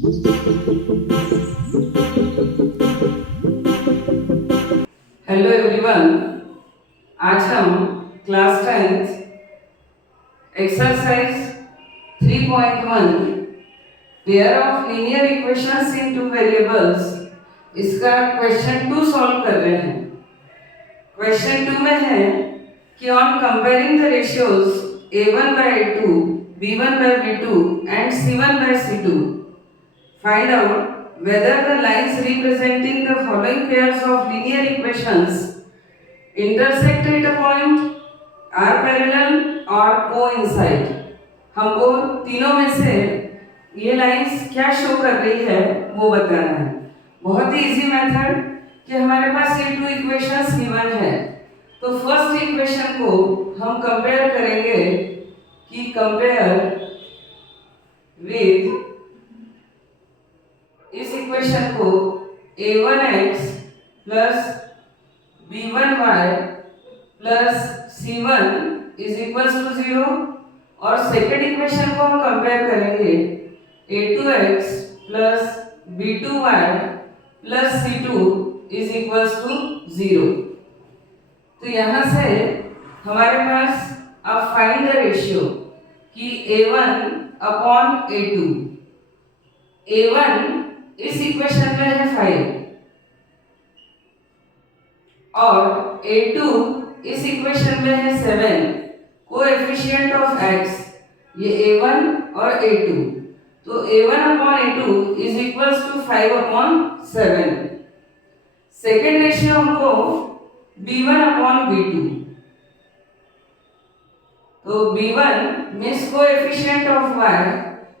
Hello everyone, आज हम class 10 exercise 3.1 pair of linear equations in two variables इसका question 2 solve कर रहे हैं। क्वेश्चन 2 में है कि on comparing the ratios a1 by a2, b1 by b2 and c1 by c2, find out whether the lines representing the following pairs of linear equations intersect at a point, are parallel or coincide। हमको तीनों में से ये lines क्या show कर रही है वो बताना है। बहुत ही इजी मेथड कि हमारे पास ये 2 इक्वेशंस गिवन है, तो फर्स्ट इक्वेशन को हम कंपेयर करेंगे कि कंपेयर विद इस इक्वेशन को a1x plus b1y plus c1 is equals to 0 और सेकेंड इक्वेशन को हम कंपेयर करेंगे a2x plus b2y plus c2 is equals to 0। तो यहाँ से हमारे पास अब फाइंड द रेशियो कि a1 अपॉन a2। a1 इस इक्वेशन में है 5 और a2 इस इक्वेशन में है 7। कोएफिशिएंट ऑफ x ये a1 और a2, तो a1 upon a2 is equals to 5 upon 7। Second ratio हमको b1 अपॉन b2, तो b1 means coefficient of y,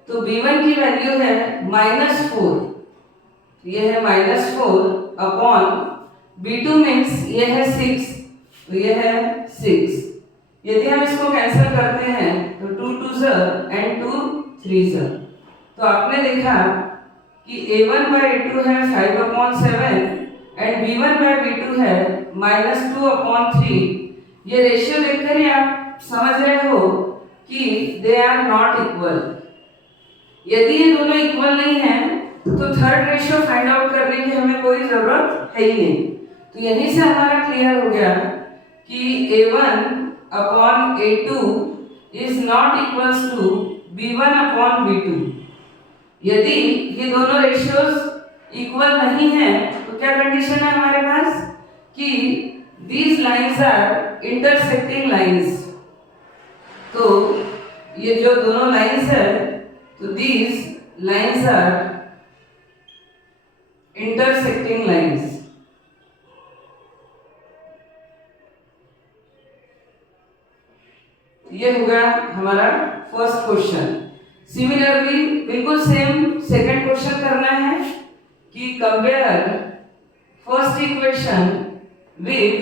तो b1 की वैल्यू है -4, ये है -4 अपॉन b2 मीन्स ये है 6, तो ये है 6। यदि हम इसको कैंसिल करते हैं तो 2 2 एंड 2 3 तो आपने देखा कि a1 by a2 है 5 upon 7 and b1 by b2 है -2 अपॉन 3। ये रेशियो देखकर ही आप समझ रहे हो कि दे आर नॉट इक्वल। यदि ये दोनों इक्वल नहीं हैं तो थर्ड रेशियो फाइंड आउट करने की हमें कोई जरूरत है ही नहीं। तो यहीं से हमारा क्लियर हो गया कि a1 upon a2 is not equals to b1 upon b2। यदि ये दोनों रेशियोज इक्वल नहीं है तो क्या कंडीशन है हमारे पास कि these lines are intersecting lines. तो ये जो दोनों लाइंस है तो these lines are intersecting lines. ये हो गया हमारा फर्स्ट क्वेश्चन। सिमिलरली बिल्कुल सेम सेकंड क्वेश्चन करना है कि compare first equation with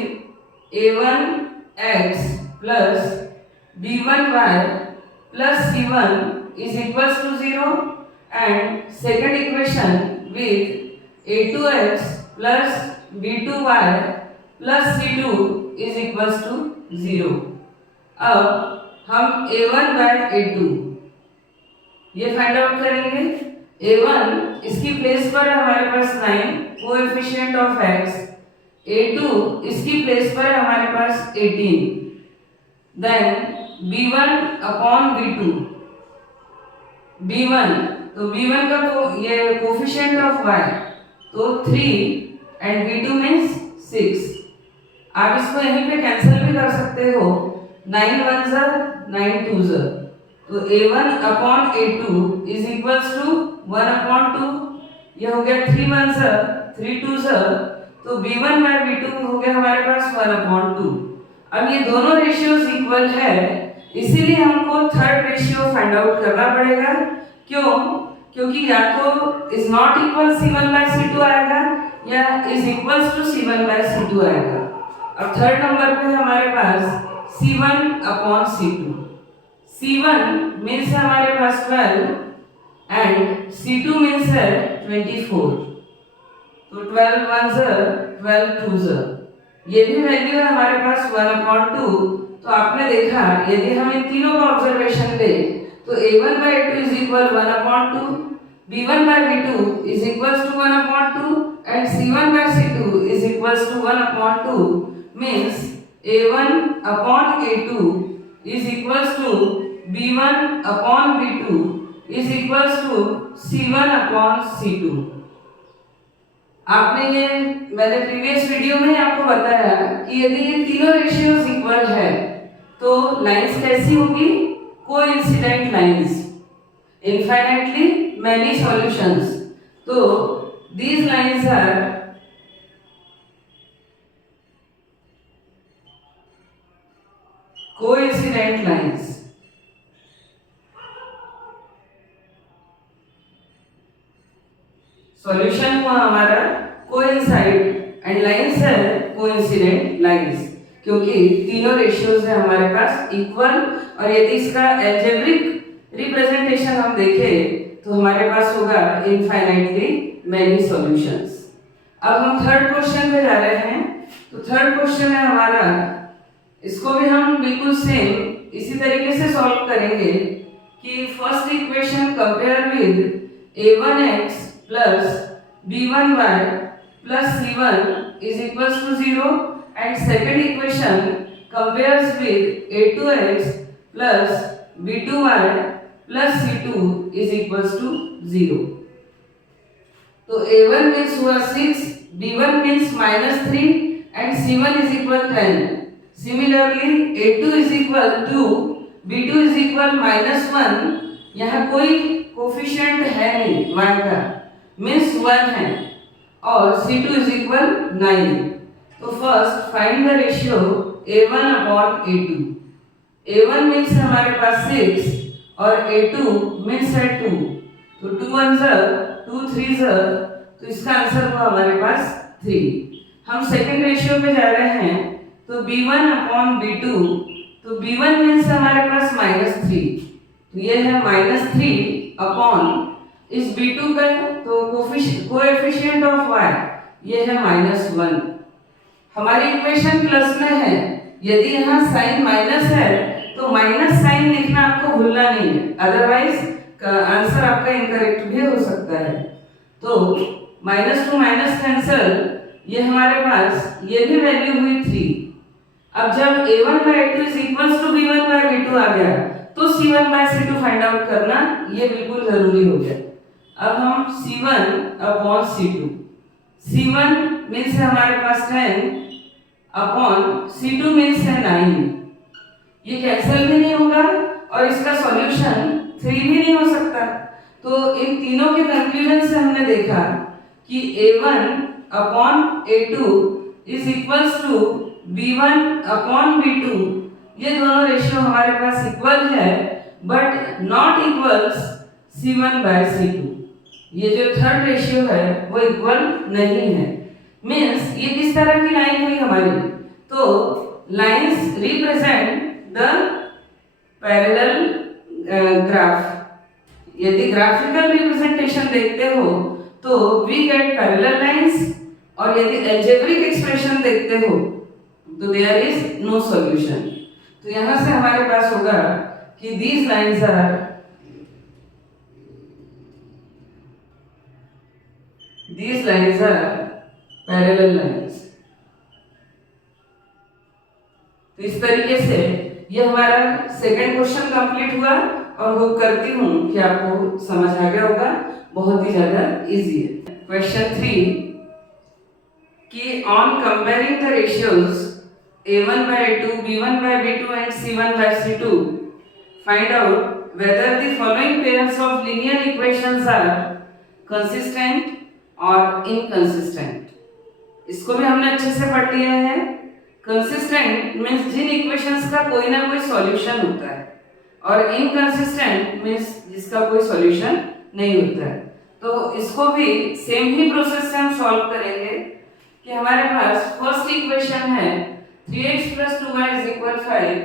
a1x plus b1y plus c1 is equals to 0 and second equation with a2x plus b2y plus c2 is equals to 0। अब हम a1 by a2 ये find out करेंगे। a1 इसकी place पर हमारे पास 9 coefficient of x, a2 इसकी place पर हमारे पास 18, then b1 upon b2, b1 तो b1 का ये कोएफिशिएंट ऑफ y तो 3 एंड b2 मींस 6। आप इसको यहीं पे कैंसिल भी कर सकते हो, 9 1 9 2 तो a1 upon a2 is equals to 1 upon 2। ये हो गया 3 1 3 2 तो b1 बाय b2 हो गया हमारे पास 1 अपॉन 2। अब ये दोनों रेशियोज इक्वल है, इसीलिए हमको थर्ड रेशियो फाइंड आउट करना पड़ेगा। क्यों? क्योंकि या तो is not equal c1 by c2 आएगा या is equals to c1 by c2 आएगा। अब थर्ड नंबर पे हमारे पास c1 upon c2। c1 means हमारे पास 12 एंड c2 मीन्स है 24, तो 12 1 12 2 ये भी वैल्यू है हमारे पास 1 अपॉन 2। तो आपने देखा यदि हम इन तीनों का ऑब्जर्वेशन ले तो a1 by a2 is equal 1 upon 2, b1 by b2 is equals to 1 upon 2 and c1 by c2 is equals to 1 upon 2 means a1 upon a2 is equals to b1 upon b2 is equals to c1 upon c2। आपने ये मैंने previous video में आपको बताया कि यदि ये तीनों रेशियोज इक्वल है तो लाइंस कैसी होगी, coincident lines, infinitely many solutions। तो these lines are coincident lines। Solution हुआ हमारा कोइंसाइड एंड लाइंस है कोइंसिडेंट लाइंस, क्योंकि तीनों रेशियोज है हमारे पास इक्वल। और यदि इसका एल्जेब्रिक रिप्रेजेंटेशन हम देखें तो हमारे पास होगा इनफाइनाइटली मैनी सॉल्यूशंस। अब हम थर्ड क्वेश्चन पे जा रहे हैं। तो थर्ड क्वेश्चन है हमारा, इसको भी हम बिल्कुल सेम इसी तरीके से सॉल्व करेंगे कि first equation compare with a1x plus b1y plus c1 is equals to 0 and second equation compares with a2x plus b2y plus c2 is equals to 0। तो a1 means हुआ 6, b1 means -3 and c1 is equal 10। Similarly a2 is equal to b2 is equal -1, यहाँ कोई coefficient है नहीं y का, means 1 है, और c2 is equal 9। तो first find the ratio a1 upon a2। a1 means हमारे पास 6 और a2 मीन्स है 2, तो 2 1 2 3 तो इसका आंसर हुआ हमारे पास 3। हम सेकंड रेशियो पे जा रहे हैं, तो b1 अपॉन b2, तो b1 मीन्स हमारे पास -3, तो ये है -3 अपॉन इस b2 का, तो कोएफिशिएंट ऑफ y ये है -1। हमारी इक्वेशन प्लस में है, यदि यहाँ साइन माइनस है तो माइनस साइन लिखना आपको भूलना नहीं है, अदरवाइज आंसर आपका इनकरेक्ट भी हो सकता है। तो माइनस टू माइनस कैंसल, ये हमारे पास ये भी वैल्यू हुई 3। अब जब a1 by a2 is equals to b1 by b2 आ गया तो c1 by c2 find out करना ये बिल्कुल जरूरी हो गया। अब हम c1 upon c2, c1 means है हमारे पास 10 अपॉन c2 मीन्स है 9, ये कैंसिल भी नहीं होगा और इसका सॉल्यूशन 3 भी नहीं हो सकता। तो इन तीनों के कंक्लूजन से हमने देखा कि a1 upon a2 is equals to b1 upon b2, ये दोनों रेशियो हमारे पास इक्वल है but not equals c1 by c2। ये जो थर्ड रेशियो है वो इक्वल नहीं है। मीन्स ये किस तरह की लाइन हुई हमारी, तो lines represent the parallel graph. यदि ग्राफिकल रिप्रेजेंटेशन देखते हो तो वी गेट पैरेलल लाइंस, और यदि अलजेब्रिक एक्सप्रेशन देखते हो तो देयर इज नो सॉल्यूशन। तो यहां से हमारे पास होगा कि these lines are parallel lines. तो इस तरीके से ये हमारा सेकंड क्वेश्चन कंप्लीट हुआ और होप करती हूँ कि आपको समझ आ गया होगा, बहुत ही ज्यादा इजी है। क्वेश्चन 3 कि on comparing the ratios a1 by a2, b1 by b2 and c1 by c2 find out whether the following pairs of linear equations are consistent or inconsistent। इसको भी हमने अच्छे से पढ़ लिया है। कंसिस्टेंट मीन्स जिन इक्वेशंस का कोई ना कोई सॉल्यूशन होता है, और इनकंसिस्टेंट मीन्स जिसका कोई सॉल्यूशन नहीं होता है। तो इसको भी सेम ही प्रोसेस से हम सॉल्व करेंगे कि हमारे पास फर्स्ट इक्वेशन है 3x plus 2y is equal 5,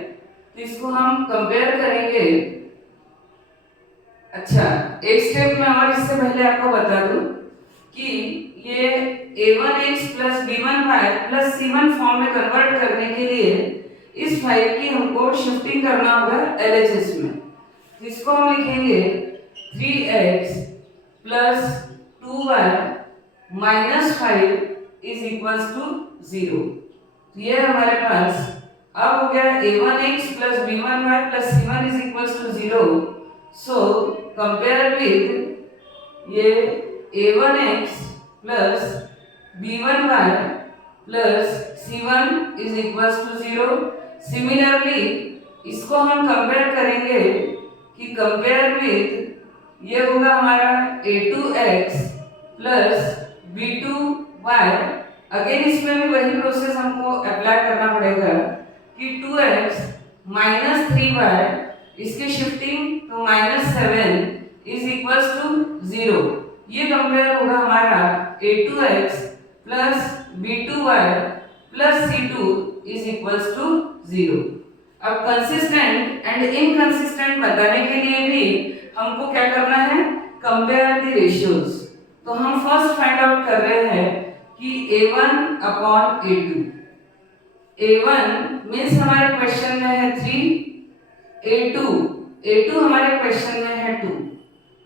तो इसको हम कंपेयर करेंगे। अच्छा, एक स्टेप में और इससे पहले आपको बता दूं कि ये a1x plus b1y plus c1 form में कन्वर्ट करने के लिए इस 5 की हमको शिफ्टिंग करना होगा LHS में। तो इसको हम लिखेंगे 3x plus 2y minus 5 is equals to 0। तो ये हमारे पास अब हो गया a1x plus b1y plus c1 is equals to 0। So compare with ये a1x plus b1y plus c1 is equals to 0। Similarly इसको हम कंपेयर करेंगे कि कंपेयर विद ये होगा हमारा a2x प्लस b2y। अगेन इसमें भी वही प्रोसेस हमको अप्लाई करना पड़ेगा कि 2x माइनस 3y इसकी शिफ्टिंग तो माइनस 7 इज इक्वल्स टू 0। ये कंपेयर होगा हमारा a2x plus b2y plus c2 is equals to 0। अब कंसिस्टेंट एंड इनकंसिस्टेंट बताने के लिए भी हमको क्या करना है, कंपेयर द रेशियोज। तो हम फर्स्ट फाइंड आउट कर रहे हैं कि a1 upon a2। a1 means हमारे क्वेश्चन में है 3, a2 हमारे क्वेश्चन में है 2।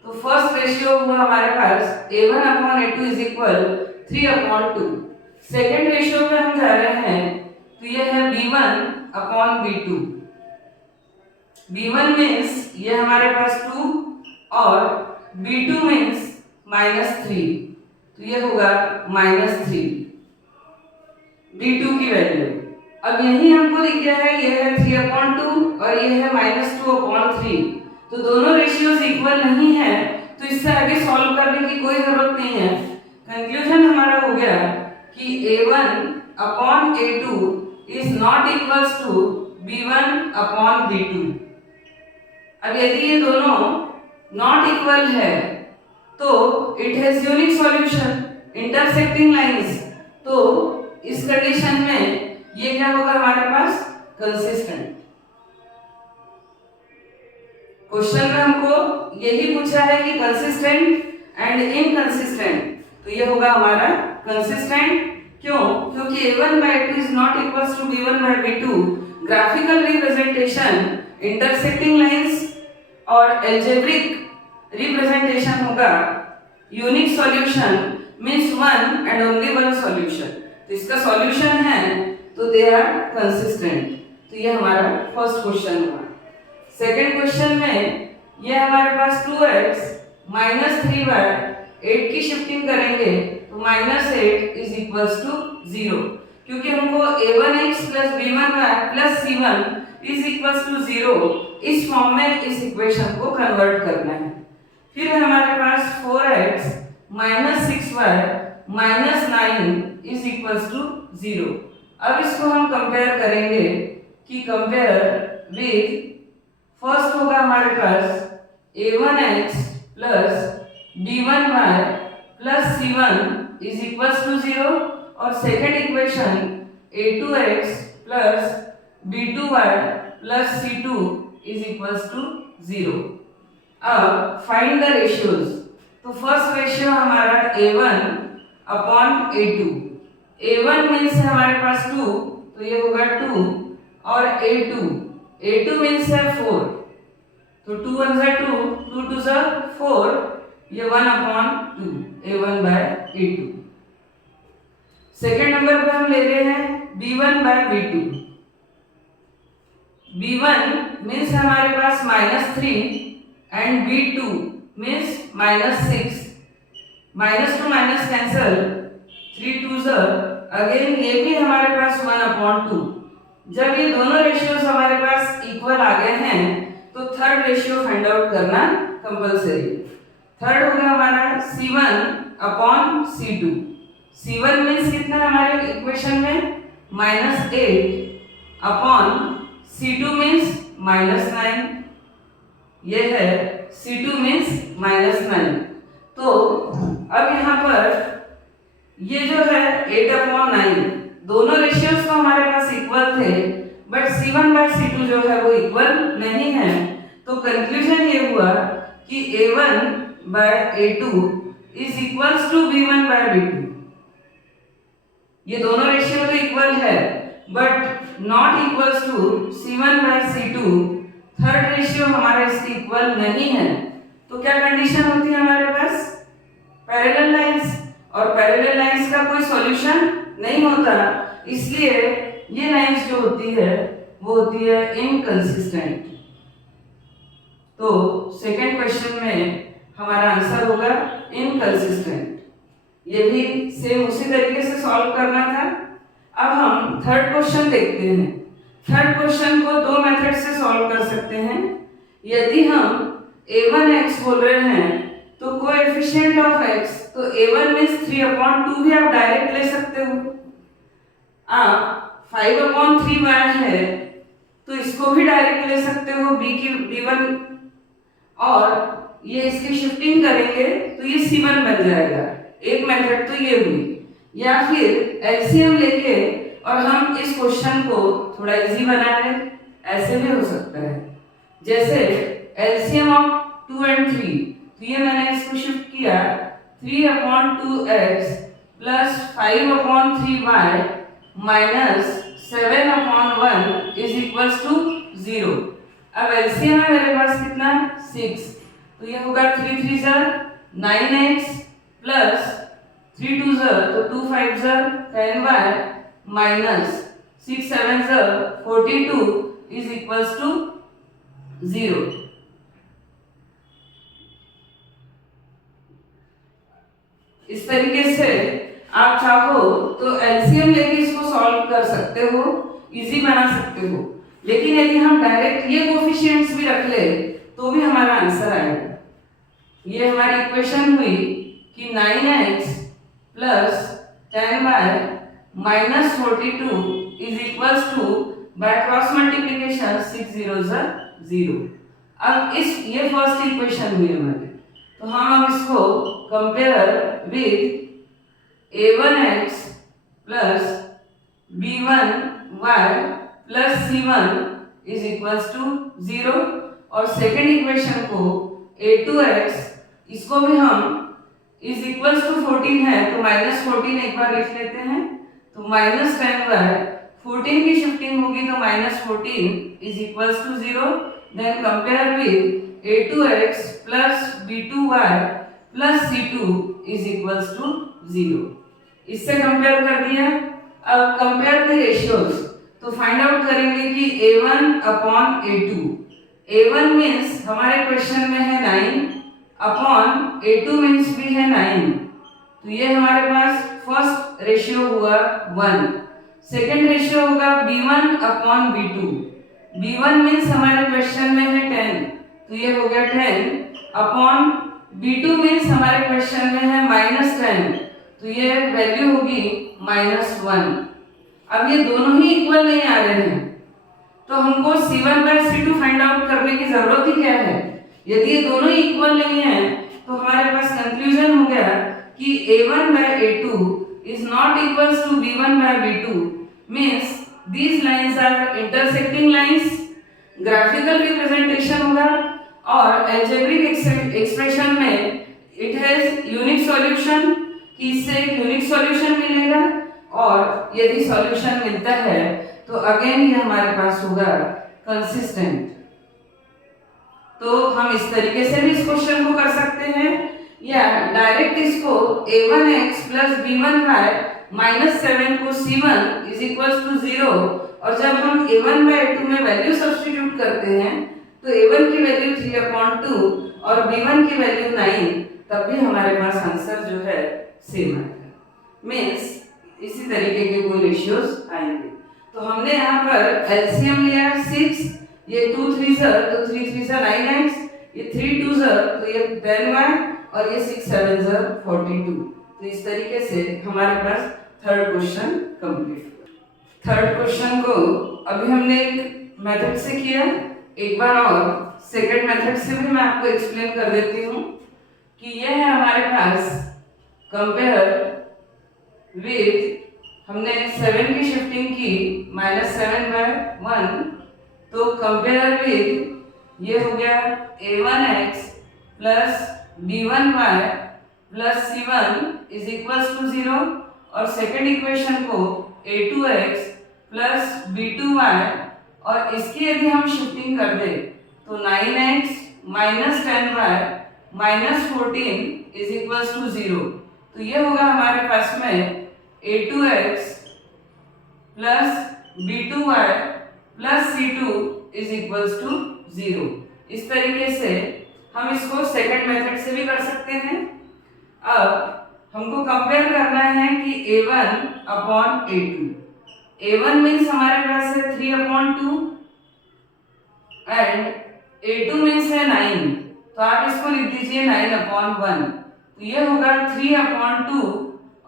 तो फर्स्ट रेशियो हुआ हमारे पास a1 upon a2 is equal 3 upon 2। Second ratio पे हम जा रहे हैं तो ये है b1 upon b2। b1 means ये हमारे पास 2 और b2 मीन्स माइनस 3। तो ये होगा माइनस 3 b2 की वैल्यू। अब यही हमको दिख गया है, ये है 3 अपॉन 2 और ये है माइनस 2 अपॉन 3। तो दोनों रेशियोज इक्वल नहीं है, तो इससे आगे सॉल्व करने की कोई जरूरत नहीं है। कंक्लूजन हमारा हो गया कि a1 upon a2 is not equals to b1 upon b2। अब यदि ये दोनों नॉट इक्वल है तो it has unique solution intersecting lines. तो इस कंडीशन में ये क्या होगा हमारे पास, कंसिस्टेंट। क्वेश्चन में हमको यही पूछा है कि कंसिस्टेंट एंड इनकंसिस्टेंट, तो ये होगा हमारा कंसिस्टेंट। क्यों? क्योंकि a1 by a2 is not equals to b1 by b2। Graphical representation intersecting lines और एल्जेब्रिक रिप्रेजेंटेशन होगा unique solution means one and only one solution. तो इसका सॉल्यूशन है तो दे आर कंसिस्टेंट। तो ये हमारा फर्स्ट क्वेश्चन हुआ। सेकंड क्वेश्चन में ये हमारे पास 2x माइनस 3y 8 की शिफ्टिंग करेंगे तो माइनस 8 इज इक्वल्स टू 0। क्योंकि हमको a1x plus b1y plus c1 is equals to 0 इस फॉर्म में इस इक्वेशन को कन्वर्ट करना है। फिर हमारे पास 4x minus 6y minus 9 is equals to 0। अब इसको हम कंपेयर करेंगे कि कंपेयर विद फर्स्ट होगा हमारे पास a1x plus b1y plus c1 is equals to 0 और second equation a2x plus b2y plus c2 is equals to 0। अब फाइंड द रेशियोज। तो फर्स्ट रेशियो हमारा a1 upon a2। a1 means है हमारे पास 2, तो ये होगा 2 और a2 मीन्स है 4। तो 2 1 जा 2, 2 2 जा 4, ये 1 upon 2 a1 by a2। Second number पे हम ले रहे हैं b1 by b2। b1 means हमारे पास minus 3 and b2 means minus 6। Minus two minus cancel, 3 2 जा अगेन ये भी हमारे पास 1 अपॉन 2। जब ये दोनों रेशियोज हमारे पास इक्वल आ गए हैं तो थर्ड रेशियो फाइंड आउट करना कंपलसरी। थर्ड होगा हमारा c1 upon c2। c1 means कितना है हमारे इक्वेशन में, minus 8 upon c2 means minus 9। ये है c2 मीन्स माइनस 9। तो अब यहाँ पर ये जो है 8 अपॉन 9 दोनों रेशियोज तो हमारे पास इक्वल थे, बट c1 बाय c2 जो है वो इक्वल नहीं है। तो कंक्लूजन ये हुआ कि a1 by a2 is equals to b1 by b2। ये दोनों रेशियो तो इक्वल है but not equals to c1 by c2। Third ratio हमारा इसके इक्वल नहीं है। तो क्या कंडीशन होती है हमारे पास, पैरेलल लाइंस, और पैरेलल लाइंस का कोई सॉल्यूशन नहीं होता, इसलिए ये लाइंस जो होती है वो होती है इनकंसिस्टेंट। तो सेकंड क्वेश्चन में हमारा आंसर होगा इनकंसिस्टेंट। ये भी सेम उसी तरीके से सॉल्व करना था। अब हम थर्ड क्वेश्चन देखते हैं। थर्ड क्वेश्चन को दो मेथड से सॉल्व कर सकते हैं। यदि हम a1x बोल रहे हैं तो कोएफिशिएंट ऑफ x, तो a1 मींस 3/2 भी आप डायरेक्ट ले सकते हो। आप 5/3y है तो इसको भी डायरेक्ट ले सकते हो b1, और ये इसकी शिफ्टिंग करेंगे तो ये c1 बन जाएगा। एक मेथड तो ये हुई, या फिर एलसीएम लेके और हम इस क्वेश्चन को थोड़ा इजी बना लें, ऐसे भी हो सकता है। जैसे एलसीएम ऑफ 2 और 3, तो ये मैंने इसको शिफ्ट किया 3/2x plus 5/3y minus 7/1 is equals to 0। अब एलसीएम है मेरे पास कितना 6, तो ये होगा 3 3 ज़ा 9x प्लस 3 2 ज़ा तो 2 5 ज़ा 10y माइनस 6 7 ज़ा 42 इज इक्वल्स टू 0। इस तरीके से आप चाहो तो एलसीएम लेके इसको सॉल्व कर सकते हो, इजी बना सकते हो। लेकिन यदि हम डायरेक्ट ये कोफिशिएंट्स भी रख ले तो भी हमारा आंसर आएगा। ये हमारी इक्वेशन हुई कि 9x plus 10y minus 42 is equals to by cross multiplication 6 0 ज़ा 0। अब ये फर्स्ट इक्वेशन हुई हमारी, तो हम अब इसको compare with a1x plus b1y plus c1 is equals to 0, और सेकेंड इक्वेशन को a2x, इसको भी हम इज इक्वल्स टू 14 है तो माइनस 14 एक बार लिख लेते हैं, तो माइनस 10y 14 की शिफ्टिंग होगी तो minus 14 is equals to 0। Then compare with a2x plus b2y plus c2 is equals to 0। इससे कंपेयर कर दिया। अब कंपेयर द रेशियोज, तो फाइंड आउट करेंगे कि a1 upon a2। a1 means हमारे क्वेश्चन में है 9 अपॉन a2 मींस भी है 9, तो ये हमारे पास फर्स्ट रेशियो हुआ 1। सेकंड रेशियो होगा b1 upon b2। b1 means हमारे क्वेश्चन में है 10, तो ये हो गया 10 अपॉन b2 मींस हमारे क्वेश्चन में है -10, तो ये वैल्यू होगी -1। अब ये दोनों ही इक्वल नहीं आ रहे हैं, तो हमको c1/c2 फाइंड आउट करने की जरूरत ही क्या है। यदि ये दोनों ही इक्वल नहीं है तो हमारे पास कंक्लूजन हो गया कि a1/a2 is not equals to b1/b2, means these lines are intersecting lines। Graphical representation होगा और अलजेब्रिक एक्सप्रेशन में इट हैज यूनिक सॉल्यूशन, कि इससे एक यूनिक सॉल्यूशन मिलेगा, और यदि सॉल्यूशन मिलता है तो अगेन ये हमारे पास होगा कंसिस्टेंट। तो हम इस तरीके से भी इस क्वेश्चन को कर सकते हैं, या डायरेक्ट इसको a1x प्लस b1y माइनस 7 को c1 इज इक्वल्स टू 0, और जब हम a1/a2 में वैल्यू सब्स्टिट्यूट करते हैं तो a1 की वैल्यू 3/2 और b1 की वैल्यू 9, तब भी हमारे पास आंसर जो है सेम आएगा। मींस इसी तरीके के कोई रेशियोज आएंगे। तो हमने यहाँ पर एलसीएम लिया 6, ये 2 3 ज़ा तो 3 3 ज़ा 9x, ये 3 2 ज़ा तो ये 10y, और ये 6 7 ज़ा 42। तो इस तरीके से हमारे पास थर्ड क्वेश्चन कंप्लीट हुआ। थर्ड क्वेश्चन को अभी हमने एक मेथड से किया, एक बार और सेकंड मेथड से भी मैं आपको एक्सप्लेन कर देती हूँ कि यह है हमारे पास कंपेयर विद, हमने 7 की शिफ्टिंग की -7/1, तो कंपेयर विद ये हो गया a1x plus b1y plus c1 is equals to 0, और सेकेंड इक्वेशन को a2x प्लस b2y, और इसकी यदि हम शिफ्टिंग कर दे तो 9x minus 10y -14 is equals to 0। तो ये होगा हमारे पास में a2x plus b2y plus c2 is equals to 0। इस तरीके से हम इसको सेकंड मेथड से भी कर सकते हैं। अब हमको कंपेयर करना है कि a1 upon a2। a1 means हमारे पास है 3/2 एंड a2 मीन्स है 9। तो आप इसको लिख दीजिए 9/1। तो ये होगा 3/2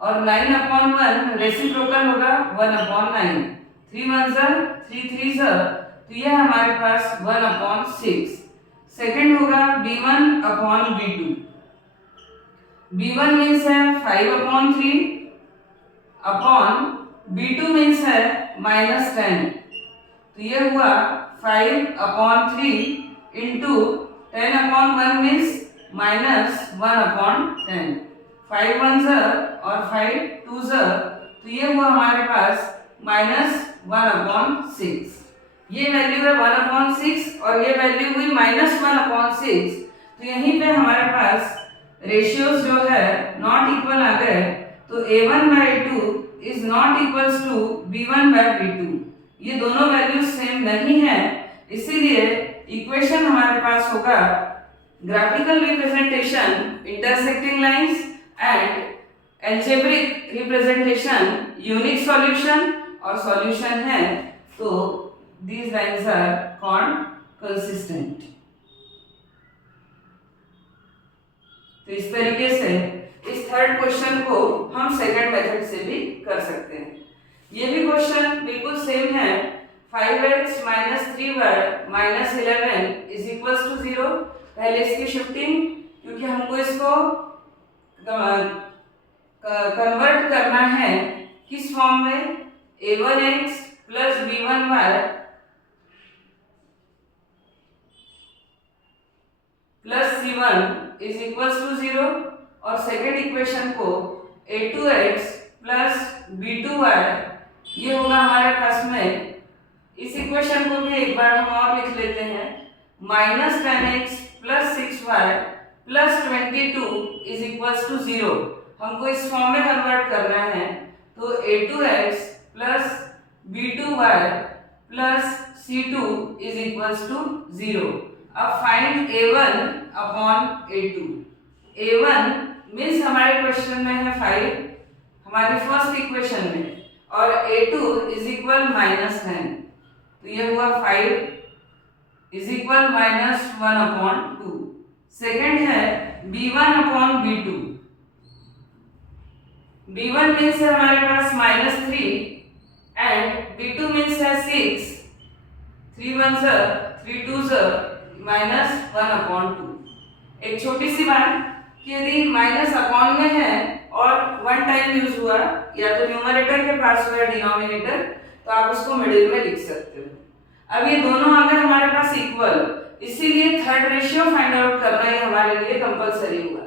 और 9/1 रेसिप्रोकल होगा 1/9। 3 1 3 3 तो ये हमारे पास 1/6। सेकंड होगा b1 upon b2। b1 means है 5/3 अपॉन b2 मीन्स है -10। तो ये हुआ 5/3 इंटू 10/1 मीन्स -1/10। 5 1 और 5 2 तो ये हुआ हमारे पास -1/6। ये वैल्यू है 1/6 और ये वैल्यू हुई -1/6। तो यहीं पे हमारे पास रेशियोज जो है नॉट इक्वल आ गए। तो a1/2 is not equals to b1/b2। ये दोनों वैल्यूज सेम नहीं है, इसीलिए इक्वेशन हमारे पास होगा graphical representation intersecting lines and algebraic representation unique solution और सॉल्यूशन है। तो these lines are called consistent। तो इस तरीके से इस थर्ड क्वेश्चन को हम सेकंड मेथड से भी कर सकते हैं। ये भी क्वेश्चन बिल्कुल सेम है। 5x - 3y - 11 is equals to 0। पहले इसकी शिफ्टिंग, क्योंकि हमको इसको कन्वर्ट करना है किस फॉर्म में, a1x plus b1y plus c1 is equals to 0 और सेकेंड इक्वेशन को a2x प्लस b2y ये होगा हमारे पास में। इस इक्वेशन को भी एक बार हम और लिख लेते हैं, -10x plus 6y plus 22 is equals to 0। हमको इस फॉर्म में कन्वर्ट करना है। तो a2x plus b2y plus c2 is equals to 0। अब find a1 upon a2। a1 means हमारे क्वेश्चन में है 5 हमारी फर्स्ट इक्वेशन में, और a2 इज इक्वल -10। तो ये हुआ 5 इज इक्वल -1/2। सेकेंड है b1 upon b2। b1 means है हमारे पास -3 एंड b2 मीन्स है 6। 3 1 3 2 -1/2। एक छोटी सी बात कि यदि माइनस अपॉन में है और वन टाइम यूज हुआ, या तो न्यूमरेटर के पास हुआ डिनोमिनेटर, तो आप उसको मिडिल में लिख सकते हो। अब ये दोनों आ गए हमारे पास इक्वल, इसीलिए थर्ड रेशियो फाइंड आउट करना ये हमारे लिए कंपलसरी हुआ।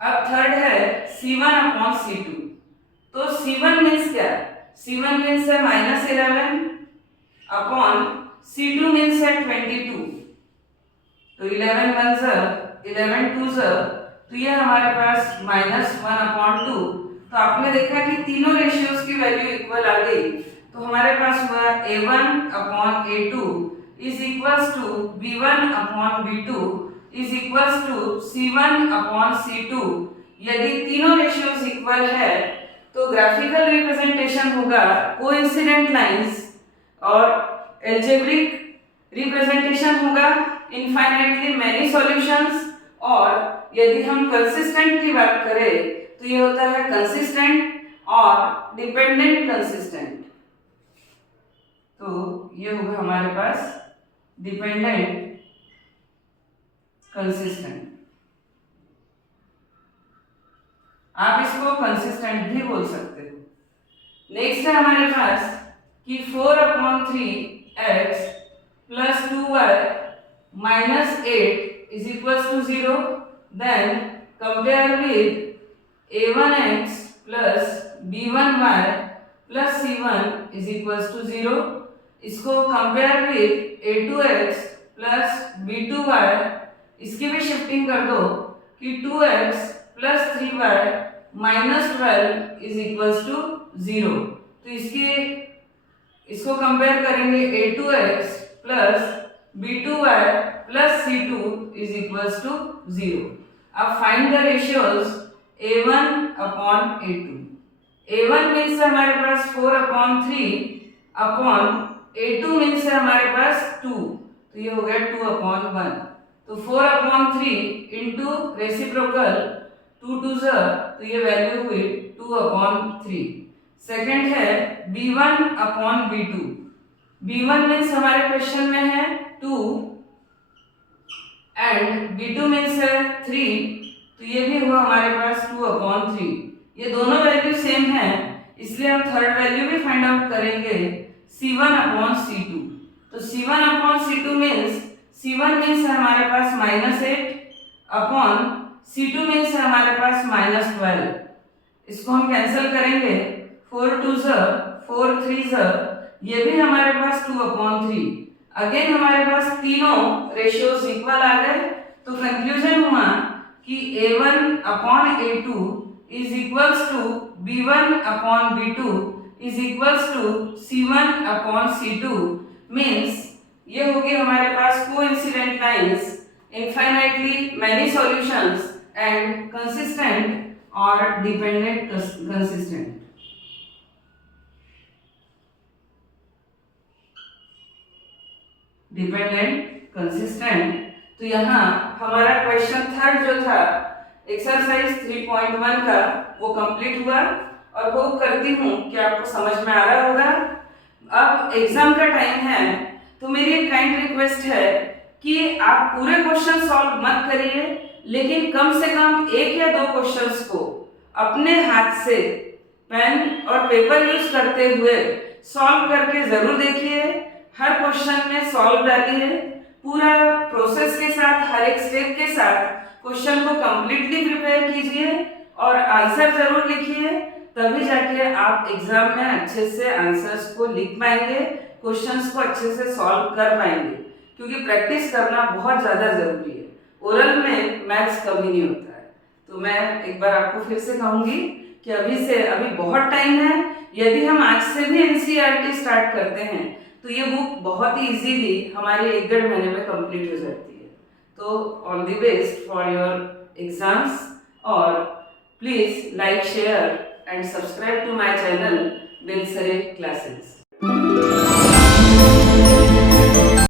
अब थर्ड है c1 अपॉन c2। तो c1 मीन्स क्या, c1 मीन्स है -11 अपॉन c2 मीन्स है 22। तो 11 1 11 2 तो ये हमारे पास -1/2। तो आपने देखा कि तीनों रेशियोज की वैल्यू इक्वल आ गई। तो हमारे पास हुआ a1 upon a2 is equals to b1 upon b2 is equals to c1 upon c2। यदि तीनों रेशियोज इक्वल है तो ग्राफिकल रिप्रेजेंटेशन होगा कोइंसिडेंट लाइंस और एल्जेब्रिक रिप्रेजेंटेशन होगा इनफाइनाइटली मैनी सॉल्यूशंस। और यदि हम कंसिस्टेंट की बात करें तो ये होता है कंसिस्टेंट और डिपेंडेंट कंसिस्टेंट। तो ये होगा हमारे पास डिपेंडेंट कंसिस्टेंट। आप इसको कंसिस्टेंट भी बोल सकते हो। नेक्स्ट है हमारे पास कि 4/3x plus 2y minus 8 is equals to 0. Then compare with a1x plus b1y plus c1 is equals to 0. इसको compare with a2x plus b2y इसकी भी शिफ्टिंग कर दो कि 2x plus 3y minus 12 is equals to 0। तो इसको compare करेंगे a2x plus b2y plus c2 is equals to 0। अब find the ratios a1 upon a2। a1 means हमारे पास 4/3 अपॉन a2 मीन्स हमारे पास 2, तो ये हो गया 2/1। तो 4/3 इंटू रेसिप्रोकल 2 2 तो ये वैल्यू हुई 2/3। सेकंड है b1 upon b2। b1 means हमारे क्वेश्चन में है 2 एंड b2 मीन्स है 3, तो ये भी हुआ हमारे पास 2/3। ये दोनों वैल्यू सेम है, इसलिए हम थर्ड वैल्यू भी फाइंड आउट करेंगे c1 अपॉन c2। तो c1 अपॉन c2 मीन्स हमारे पास -8 अपॉन c2 मीन्स हमारे पास -12। इसको हम कैंसिल करेंगे, 4 2 4 3 ये भी हमारे पास 2/3। अगेन हमारे पास तीनों रेशियोज इक्वल आ गए, तो कंक्लूजन हुआ कि a1 upon a2 is equals to b1 upon b2 is equals to c1 upon c2 means ये होगी हमारे पास coincident lines, infinitely many solutions and consistent or dependent consistent। Dependent consistent. तो यहाँ हमारा क्वेश्चन थर्ड जो था एक्सरसाइज 3.1 का वो कंप्लीट हुआ, और होप करती हूँ कि आपको समझ में आ रहा होगा। अब एग्जाम का टाइम है, तो मेरी एक काइंड रिक्वेस्ट है कि आप पूरे क्वेश्चन सॉल्व मत करिए, लेकिन कम से कम 1 या 2 क्वेश्चंस को अपने हाथ से पेन और पेपर यूज करते हुए सॉल्व करके जरूर देखिए। हर क्वेश्चन में सॉल्व डालिए, पूरा प्रोसेस के साथ, हर एक स्टेप के साथ क्वेश्चन को कंप्लीटली प्रिपेयर कीजिए और आंसर जरूर लिखिए, तभी जाके आप एग्जाम में अच्छे से आंसर्स को लिख पाएंगे, क्वेश्चंस को अच्छे से सॉल्व कर पाएंगे, क्योंकि प्रैक्टिस करना बहुत ज़्यादा ज़रूरी है। ओरल में मैथ्स कभी नहीं होता है। तो मैं एक बार आपको फिर से कहूँगी कि अभी बहुत टाइम है। यदि हम आज से भी एनसीईआरटी स्टार्ट करते हैं तो ये बुक बहुत ही इजीली हमारे 1-1.5 महीने में कंप्लीट हो जाती है। तो all the best for your exams, और please like, share and subscribe to my channel Bilsare classes.